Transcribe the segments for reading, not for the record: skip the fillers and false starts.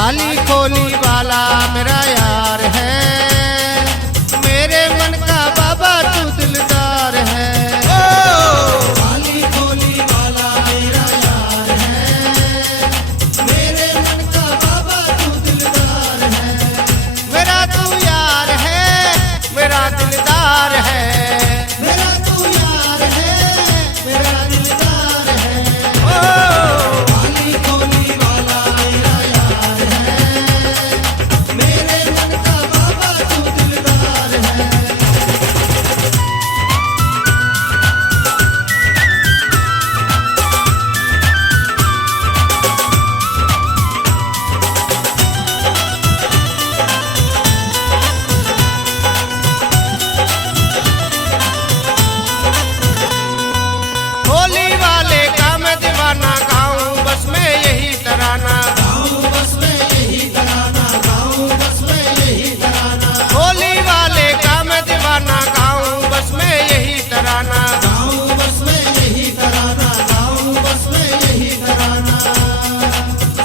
खाली खोली वाला मेरा यार है, मेरे मन का बाबा तू दिलदार है। खाली खोली वाला मेरा यार है, मेरे मन का बाबा तू दिलदार है। मेरा तू यार है, मेरा दिलदार है, मेरा तू यार है, मेरा दिलदार है। खाली खोली वाला मेरा यार है, मेरे मन का बाबा तू दिलदार है। होली वाले का मैं दीवाना गाऊं बस में यही तराना, गाऊं बस में यही तराना, गाऊं बस में यही तराना। होली वाले का मैं दीवाना गाऊं बस में यही तराना, गाऊं बस में यही तराना, गाऊं बस में यही तराना।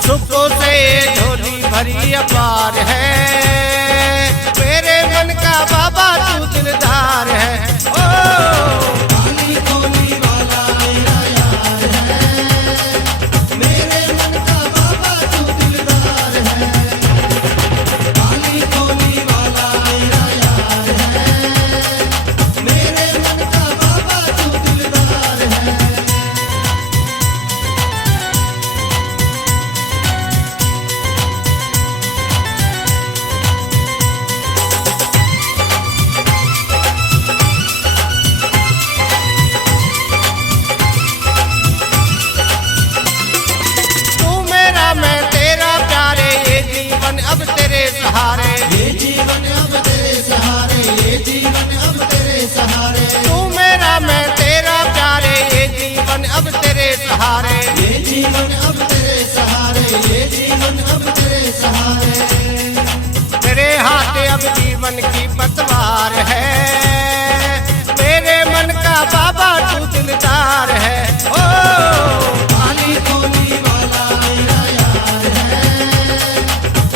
सुखों से झोली भरी अपार है, मेरे मन का बाबा तू दिलदार है। खाली खोली वाला मेरा यार है, मेरे मन का बाबा तू दिलदार है। खाली खोली वाला मेरा यार है, मेरे मन का बाबा तू दिलदार है। तू मेरा मैं तेरा प्यारे, ये जीवन अब तेरे सहारे, ये जीवन अब तेरे सहारे, ये जीवन अब तेरे सहारे। तू मेरा मैं तेरा प्यारे, ये जीवन अब तेरे सहारे, ये जीवन अब तेरे सहारे, ये जीवन अब तेरे सहारे। तेरे हाथ अब जीवन की पतवार है, मेरे मन का बाबा तू दिलदार है। खाली खोली वाला मेरा यार है,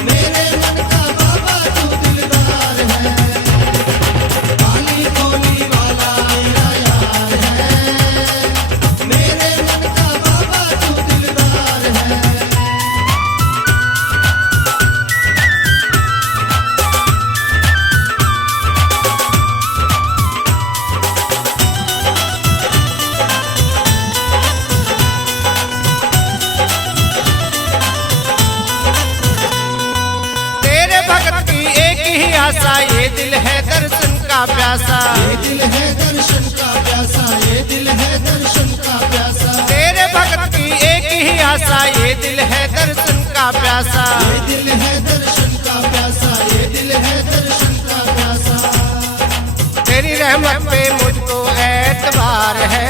मेरे मन का बाबा तू दिलदार है। खाली खोली वाला मेरा यार है, मेरे मन का बाबा तू दिलदार है। तेरे भगत की एक ही आशा, ये दिल है दर्शन का प्यासा, ये दिल है दर्शन का प्यासा, ये दिल है दर्शन का प्यासा। तेरे भगत की एक ही आशा, ये दिल है दर्शन का प्यासा, ये दिल है दर्शन का प्यासा, ये दिल है दर्शन का प्यासा। तेरी रहमत पे मुझको एतबार है,